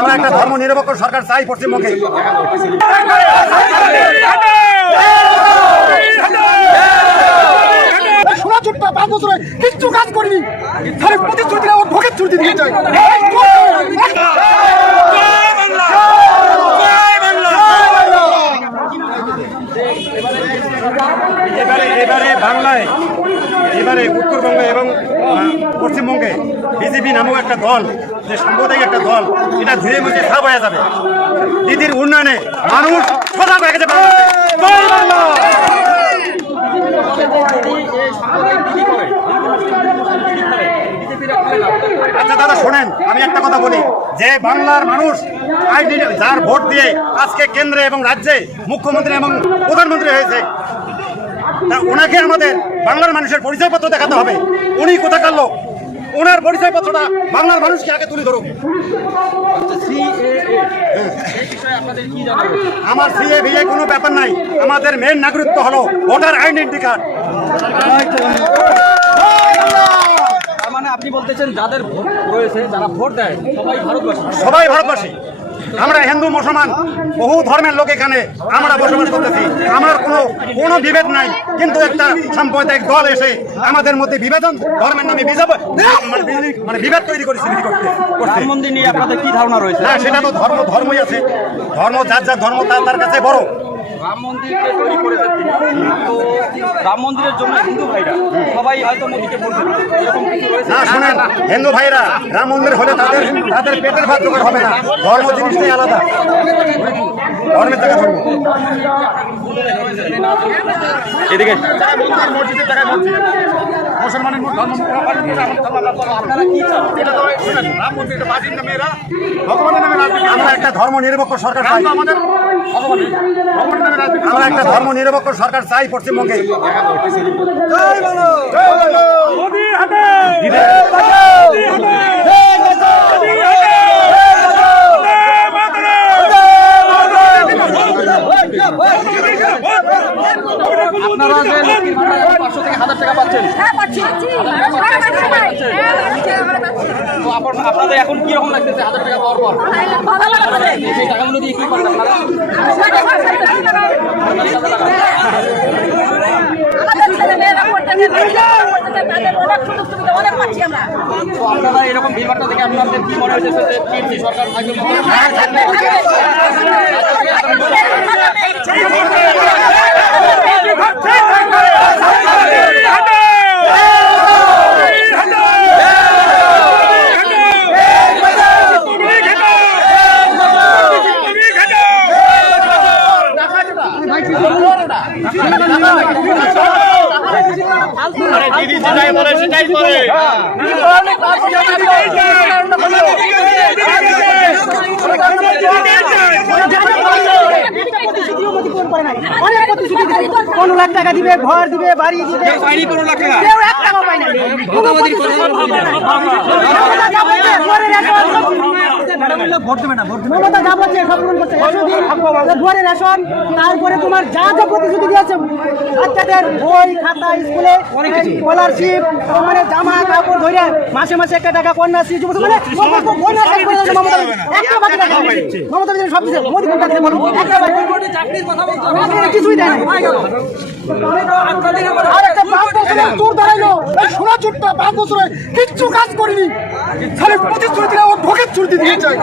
আমরা একটা ধর্ম নিরপেক্ষ সরকার চাই পশ্চিমবঙ্গে। সোনা চুটটা 5 বছরে কিচ্ছু কাজ করিনি, খালি প্রতিশ্রুতি ও ভোগের চুটি দিয়ে যায়। এবারে বাংলায়, এবারে উত্তরবঙ্গে এবং পশ্চিমবঙ্গে বিজেপি নামক একটা দল, যে সাম্প্রদায়িক একটা দল, এটা ধীরে মুছে সাফ হয়ে যাবে। দিদির উন্নয়নে মানুষ সজাগ হয়ে গেছে। আচ্ছা দাদা শোনেন, আমি একটা কথা বলি, যে বাংলার মানুষ যার ভোট দিয়ে আজকে কেন্দ্রে এবং রাজ্যে মুখ্যমন্ত্রী এবং প্রধানমন্ত্রী হয়েছে, তা ওনাকে আমাদের বাংলার মানুষের পরিচয়পত্র দেখাতে হবে। উনি কোথাকার লোক, ওনার পরিচয়পত্রটা বাংলার মানুষকে আগে তুলে ধরুক। আমার সিএ ভিএ কোনো ব্যাপার নাই, আমাদের মেন নাগরিকত্ব হলো ভোটার আইডেন্টি কার্ড। মানে আপনি বলতেছেন যাদের ভোট রয়েছে, যারা ভোট দেয় সবাই ভারতবাসী। আমরা হিন্দু মুসলমান বহু ধর্মের লোক এখানে আমরা বসবাস করতেছি, আমার কোনো বিভেদ নাই। কিন্তু একটা সাম্প্রদায়িক দল এসে আমাদের মধ্যে বিভেদন ধর্মের নামে মানে বিভেদ তৈরি করেছে। রাম মন্দির নিয়ে আপনাদের কি ধারণা রয়েছে? না, সেটা তো ধর্মই আছে, ধর্ম যার যার ধর্ম তার কাছে বড়। রাম মন্দিরকে তৈরি করেছেন তিনি, তো রাম মন্দিরের জন্য হিন্দু ভাইরা সবাই হয়তো মোদীকে ভোট দেবে, এরকম কিছু রয়েছে? না শোনেন, হিন্দু ভাইরা রাম মন্দির হলে তাদের পেটের ভাত জোগাড় হবে না। ধর্ম জিনিসটাই আলাদা, ধর্মের জায়গা ধর্ম। এদিকে মসজিদের জায়গায় মসজিদ, মুসলমানের আমরা একটা ধর্ম নিরপেক্ষ সরকার চাই, আমরা একটা ধর্ম নিরপেক্ষ সরকার চাই পশ্চিমবঙ্গে। আপনারা যে লক্ষ্মীর ভান্ডার 500 থেকে 1000 টাকা পাচ্ছেন, তো আপনাদের এখন কি রকম লাগতেছে 1000 টাকা পাওয়ার পর? সেই টাকাগুলো দিয়ে কি করবেন আপনারা? তো আপনারা এরকম ভিড়ভাট্টা থেকে আপনাদের কি মনে হয়েছে যে সরকার দিদি যেটাই বলে সেটাই করে। কোন লাখ টাকা দিবে, ঘর দিবে, বাড়ি দিবে, কেউ 1 টাকাও পায় না। মমতা যা বলছে সব পূরণ করছে। 100 দিন ঘরে রেশন, তারপরে তোমার যা যা প্রতিশ্রুতি দিয়েছে, বাচ্চাদের বই খাতা, স্কুলে স্কলারশিপ, মানে জামা কাপড় ধরে মাসে মাসে 1 টাকা কন্যাশ্রী, মানে একটা বাকি টাকা মমতা সব দিচ্ছে। মোদী কোনটা দিতে বলুন, একটা বাকি কিছুই দেয় না। আর একটা 5 বছরের চোর দাঁড়াইলো, সোনা চুটটা 5 বছরে কিচ্ছু কাজ করিনি, খালি প্রতিশ্রুতি ও ভোগের চুটি দিয়ে যায়।